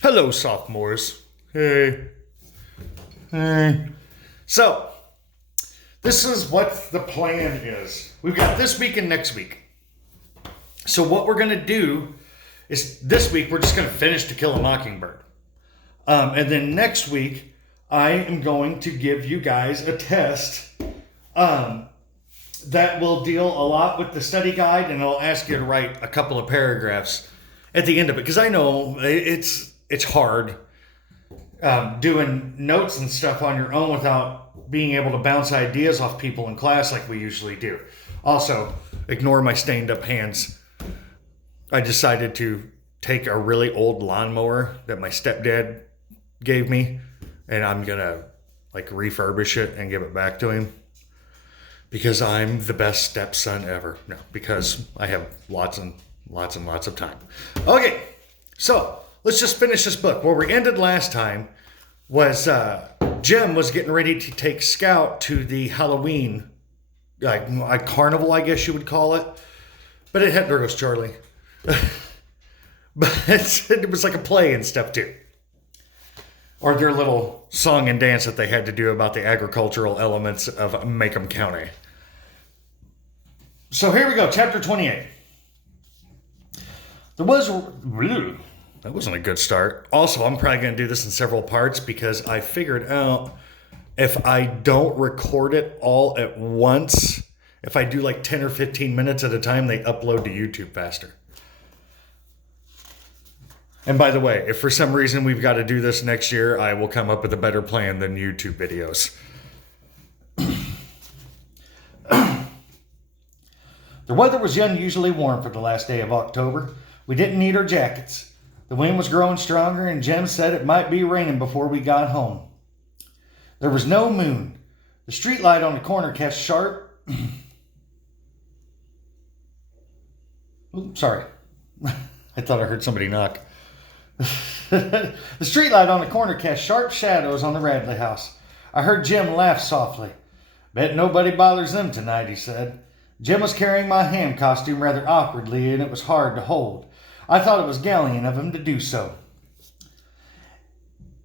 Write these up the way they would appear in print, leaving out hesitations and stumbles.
Hello, sophomores. Hey. Hey. So, this is what the plan is. We've got this week and next week. So what we're going to do is this week we're just going to finish To Kill a Mockingbird. And then next week I am going to give you guys a test that will deal a lot with the study guide, and I'll ask you to write a couple of paragraphs at the end of it, because I know it's hard doing notes and stuff on your own without being able to bounce ideas off people in class like we usually do. Also, ignore my stained up hands. I decided to take a really old lawnmower that my stepdad gave me, and I'm gonna refurbish it and give it back to him because I'm the best stepson ever. No, because I have lots and lots of time. Okay, so let's just finish this book. Where we ended last time was Jim was getting ready to take Scout to the Halloween a carnival, I guess you would call it, but it had there goes Charlie. But it was like a play and stuff too, or their little song and dance that they had to do about the agricultural elements of Macomb County. So here we go, chapter 28. That wasn't a good start. Also, I'm probably going to do this in several parts because I figured out if I don't record it all at once, if I do 10 or 15 minutes at a time, they upload to YouTube faster. And by the way, if for some reason we've got to do this next year, I will come up with a better plan than YouTube videos. The weather was unusually warm for the last day of October. We didn't need our jackets. The wind was growing stronger, and Jim said it might be raining before we got home. There was no moon. The street light on the corner cast sharp... Oops, sorry. I thought I heard somebody knock. The streetlight on the corner cast sharp shadows on the Radley house. I heard Jim laugh softly. Bet nobody bothers them tonight, he said. Jim was carrying my ham costume rather awkwardly, and it was hard to hold. I thought it was gallant of him to do so.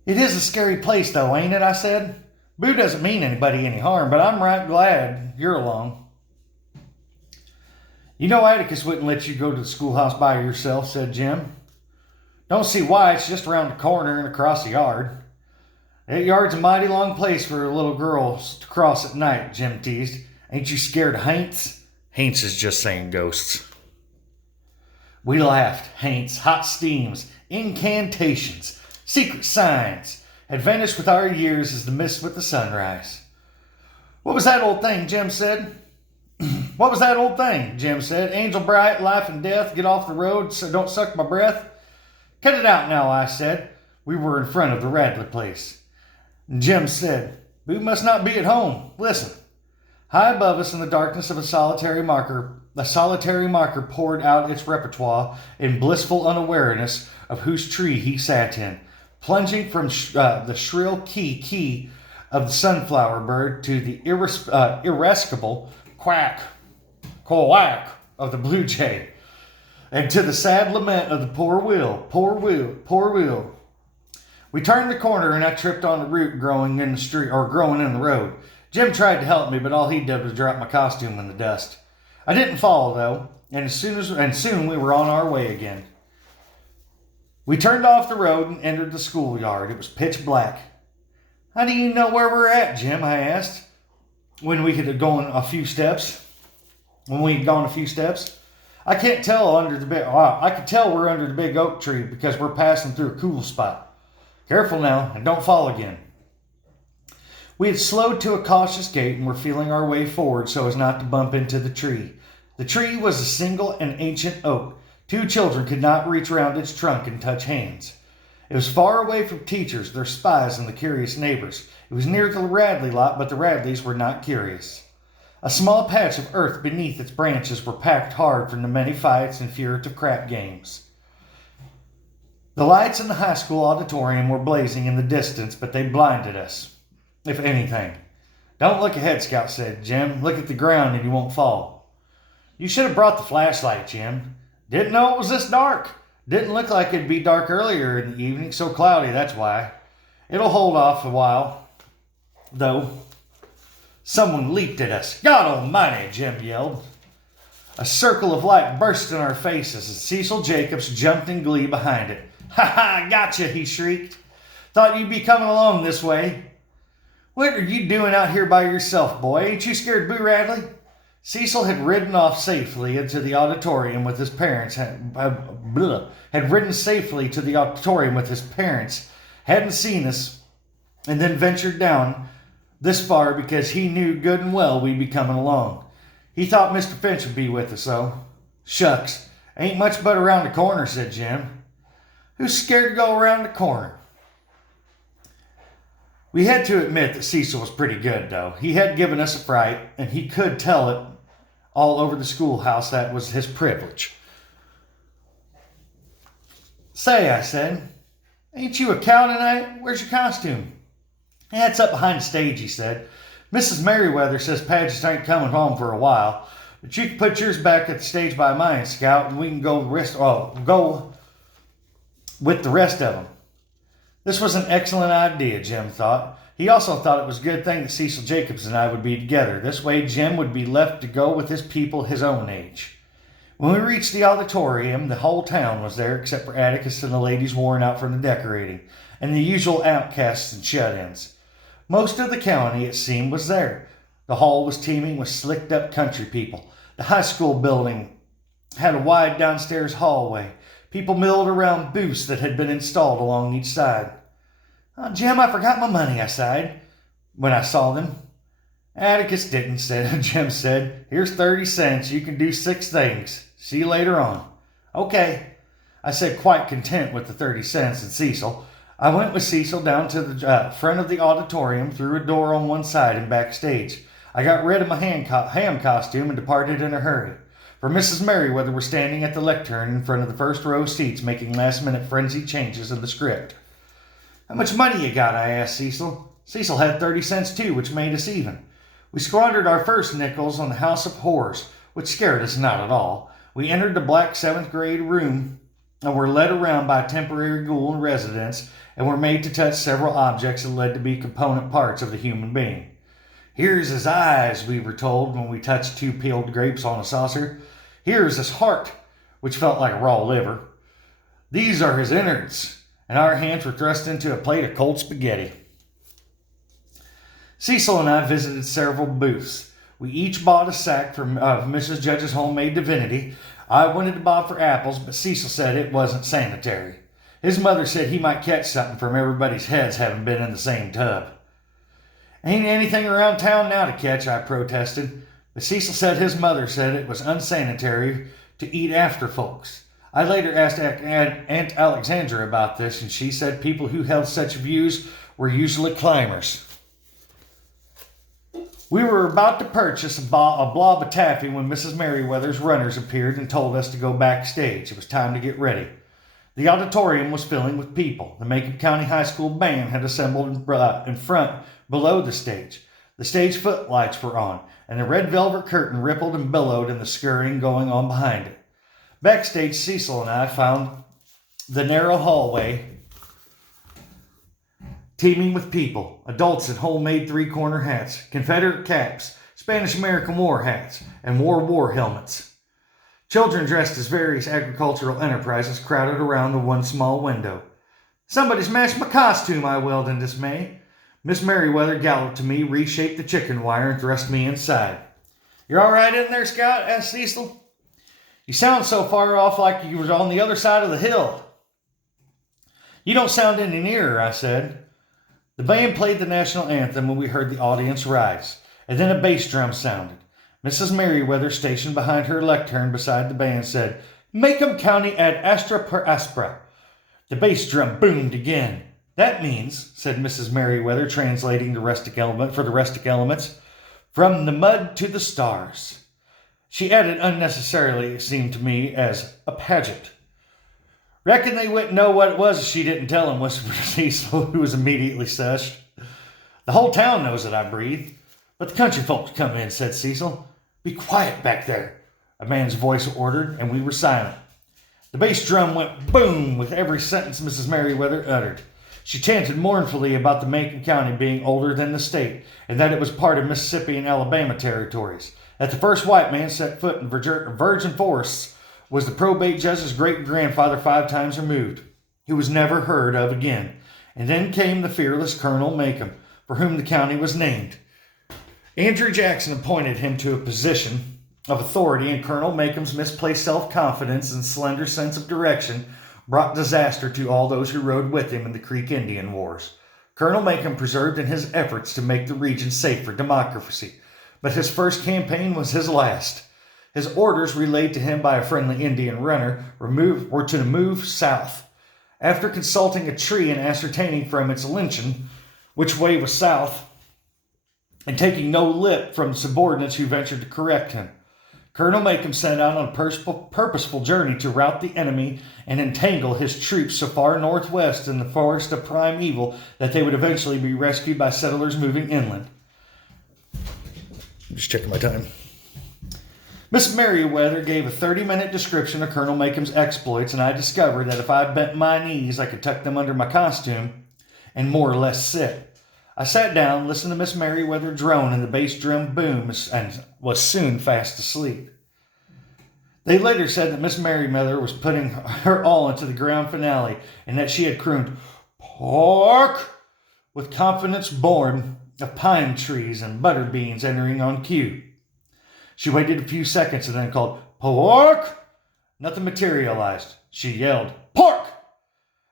It is a scary place, though, ain't it? I said. Boo doesn't mean anybody any harm, but I'm right glad you're along. You know Atticus wouldn't let you go to the schoolhouse by yourself, said Jim. Don't see why, it's just around the corner and across the yard. That yard's a mighty long place for a little girl to cross at night, Jim teased. Ain't you scared of haints? Haints is just saying ghosts. We laughed. Haints, hot steams, incantations, secret signs had vanished with our years as the mist with the sunrise. What was that old thing, Jim said? What was that old thing, Jim said. Angel bright, life and death, get off the road, so don't suck my breath. Cut it out now, I said. We were in front of the Radley place. And Jim said, Boo must not be at home. Listen. High above us in the darkness of a solitary marker poured out its repertoire in blissful unawareness of whose tree he sat in, plunging from the shrill key of the sunflower bird to the irascible quack of the blue jay, and to the sad lament of the poor will. We turned the corner and I tripped on the root growing in the road. Jim tried to help me, but all he did was drop my costume in the dust. I didn't fall though, and soon we were on our way again. We turned off the road and entered the schoolyard. It was pitch black. How do you know where we're at, Jim? I asked, when we had gone a few steps. I can't tell I could tell we're under the big oak tree because we're passing through a cool spot. Careful now, and don't fall again. We had slowed to a cautious gait and were feeling our way forward so as not to bump into the tree. The tree was a single and ancient oak. 2 children could not reach round its trunk and touch hands. It was far away from teachers, their spies, and the curious neighbors. It was near the Radley lot, but the Radleys were not curious. A small patch of earth beneath its branches were packed hard from the many fights and furtive crap games. The lights in the high school auditorium were blazing in the distance, but they blinded us, if anything. Don't look ahead, Scout said. Jim, look at the ground and you won't fall. You should have brought the flashlight, Jim. Didn't know it was this dark. Didn't look like it'd be dark earlier in the evening, so cloudy, that's why. It'll hold off a while, though. Someone leaped at us. God almighty, Jim yelled. A circle of light burst in our faces, and Cecil Jacobs jumped in glee behind it. Ha ha, gotcha, he shrieked. Thought you'd be coming along this way. What are you doing out here by yourself, boy? Ain't you scared, Boo Radley? Cecil had ridden off safely into the auditorium with his parents. Had ridden safely to the auditorium with his parents. Hadn't seen us, and then ventured down this far because he knew good and well we'd be coming along. He thought Mr. Finch would be with us, though. Shucks, ain't much but around the corner, said Jim. Who's scared to go around the corner? We had to admit that Cecil was pretty good, though. He had given us a fright, and he could tell it all over the schoolhouse that was his privilege. Say, I said, ain't you a cow tonight? Where's your costume? Yeah, it's up behind the stage, he said. Mrs. Merriweather says Paget ain't coming home for a while, but you can put yours back at the stage by mine, Scout, and we can go with the rest of them. This was an excellent idea, Jim thought. He also thought it was a good thing that Cecil Jacobs and I would be together. This way Jim would be left to go with his people his own age. When we reached the auditorium, the whole town was there except for Atticus and the ladies worn out from the decorating, and the usual outcasts and shut-ins. Most of the county, it seemed, was there. The hall was teeming with slicked-up country people. The high school building had a wide downstairs hallway. People milled around booths that had been installed along each side. Oh, Jim, I forgot my money, I sighed when I saw them. Atticus didn't, Jim said. Here's 30 cents. You can do 6 things. See you later on. Okay, I said, quite content with the 30 cents and Cecil. I went with Cecil down to the front of the auditorium, through a door on one side and backstage. I got rid of my ham costume and departed in a hurry. For Mrs. Merriweather was standing at the lectern in front of the first row seats making last-minute frenzied changes in the script. How much money you got? I asked Cecil. Cecil had 30 cents too, which made us even. We squandered our first nickels on the House of Horrors, which scared us not at all. We entered the black 7th grade room and were led around by a temporary ghoul in residence and were made to touch several objects that led to be component parts of the human being. Here's his eyes, we were told when we touched 2 peeled grapes on a saucer. Here's his heart, which felt like a raw liver. These are his innards, and our hands were thrust into a plate of cold spaghetti. Cecil and I visited several booths. We each bought a sack of Mrs. Judge's homemade divinity. I wanted to buy for apples, but Cecil said it wasn't sanitary. His mother said he might catch something from everybody's heads having been in the same tub. Ain't anything around town now to catch, I protested. But Cecil said his mother said it was unsanitary to eat after folks. I later asked Aunt Alexandra about this, and she said people who held such views were usually climbers. We were about to purchase a blob of taffy when Mrs. Merriweather's runners appeared and told us to go backstage. It was time to get ready. The auditorium was filling with people. The Macomb County High School band had assembled in front below the stage. The stage footlights were on, and the red velvet curtain rippled and billowed in the scurrying going on behind it. Backstage, Cecil and I found the narrow hallway teeming with people, adults in homemade 3-corner hats, Confederate caps, Spanish-American war hats, and war helmets. Children dressed as various agricultural enterprises crowded around the one small window. Somebody smashed my costume, I wailed in dismay. Miss Merriweather galloped to me, reshaped the chicken wire, and thrust me inside. "You're all right in there, Scout?" asked Cecil. "You sound so far off like you was on the other side of the hill." "You don't sound any nearer," I said. The band played the national anthem and we heard the audience rise, and then a bass drum sounded. Mrs. Merriweather, stationed behind her lectern beside the band, said, "Macomb County ad astra per aspera." The bass drum boomed again. "That means," said Mrs. Merriweather, translating the rustic elements, "from the mud to the stars." She added unnecessarily, it seemed to me, as a pageant. "Reckon they wouldn't know what it was if she didn't tell them," whispered Cecil, who was immediately sushed. "The whole town knows it," I breathed. "But the country folks come in," said Cecil. "Be quiet back there," a man's voice ordered, and we were silent. The bass drum went boom with every sentence Mrs. Merriweather uttered. She chanted mournfully about the Macon County being older than the state, and that it was part of Mississippi and Alabama territories. That the first white man set foot in virgin forests was the probate judge's great-grandfather 5 times removed, who was never heard of again. And then came the fearless Colonel Macon, for whom the county was named. Andrew Jackson appointed him to a position of authority, and Colonel Macon's misplaced self-confidence and slender sense of direction brought disaster to all those who rode with him in the Creek Indian Wars. Colonel Macon persevered in his efforts to make the region safe for democracy, but his first campaign was his last. His orders, relayed to him by a friendly Indian runner, were to move south. After consulting a tree and ascertaining from its lynching which way was south, and taking no lip from the subordinates who ventured to correct him, Colonel Macon set out on a purposeful journey to rout the enemy and entangle his troops so far northwest in the forest of primeval that they would eventually be rescued by settlers moving inland. I'm just checking my time. Miss Merriweather gave a 30-minute description of Colonel Macon's exploits, and I discovered that if I bent my knees, I could tuck them under my costume and more or less sit. I sat down, listened to Miss Merriweather drone and the bass drum boom, and was soon fast asleep. They later said that Miss Merriweather was putting her all into the grand finale, and that she had crooned "Pork" with confidence born of pine trees and butter beans entering on cue. She waited a few seconds and then called "Pork." Nothing materialized. She yelled "Pork."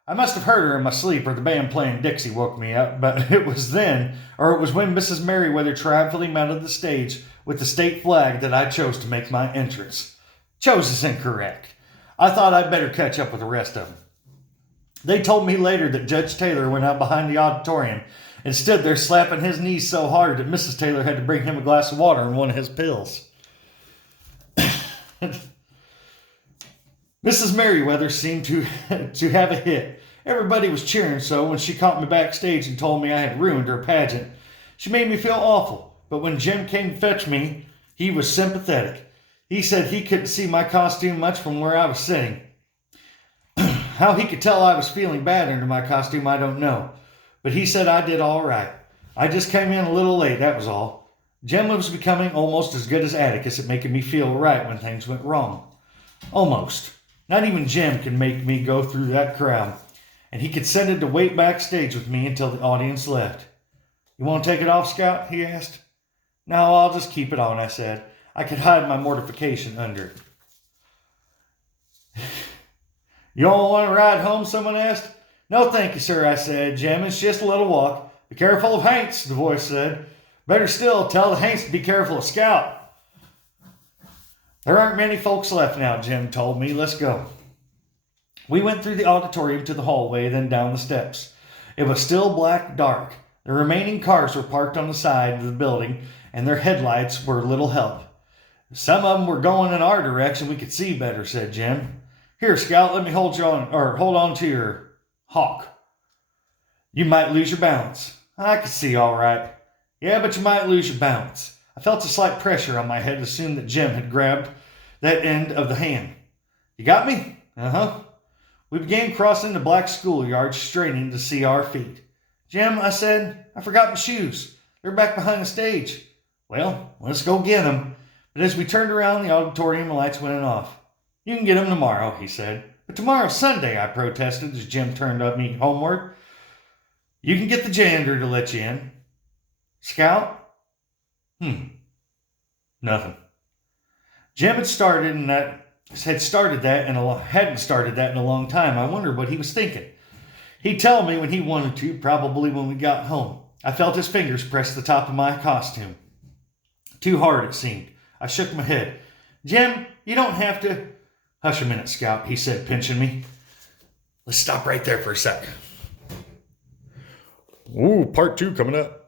I must have heard her in my sleep, or the band playing Dixie woke me up, but it was when Mrs. Merriweather triumphantly mounted the stage with the state flag that I chose to make my entrance. Chose is incorrect. I thought I'd better catch up with the rest of them. They told me later that Judge Taylor went out behind the auditorium and stood there slapping his knees so hard that Mrs. Taylor had to bring him a glass of water and one of his pills. Mrs. Merriweather seemed to have a hit. Everybody was cheering so when she caught me backstage and told me I had ruined her pageant. She made me feel awful, but when Jim came to fetch me, he was sympathetic. He said he couldn't see my costume much from where I was sitting. How he could tell I was feeling bad under my costume, I don't know. But he said I did all right. I just came in a little late, that was all. Jim was becoming almost as good as Atticus at making me feel right when things went wrong. Almost. Not even Jim could make me go through that crowd, and he consented to wait backstage with me until the audience left. "You want to take it off, Scout?" he asked. "No, I'll just keep it on," I said. I could hide my mortification under it. "You don't want to ride home?" someone asked. "No, thank you, sir," I said. "Jim, it's just a little walk." "Be careful of Hanks," the voice said. "Better still, tell the Hanks to be careful of Scout." "There aren't many folks left now," Jim told me. "Let's go." We went through the auditorium to the hallway, then down the steps. It was still black dark. The remaining cars were parked on the side of the building, and their headlights were little help. "Some of them were going in our direction. We could see better," said Jim. "Here, Scout, let me hold on to your hawk. You might lose your balance." "I could see all right." "Yeah, but you might lose your balance." I felt a slight pressure on my head and assumed that Jim had grabbed that end of the hand. "You got me?" "Uh-huh." We began crossing the black schoolyard, straining to see our feet. "Jim," I said, "I forgot my shoes. They're back behind the stage." "Well, let's go get them." But as we turned around the auditorium, the lights went off. "You can get them tomorrow," he said. "But tomorrow's Sunday," I protested as Jim turned up me homeward. "You can get the janitor to let you in." "Scout?" Nothing. Jim hadn't started that in a long time. I wondered what he was thinking. He'd tell me when he wanted to, probably when we got home. I felt his fingers press the top of my costume. Too hard, it seemed. I shook my head. "Jim, you don't have to..." "Hush a minute, Scout," he said, pinching me. "Let's stop right there for a sec." Ooh, part 2 coming up.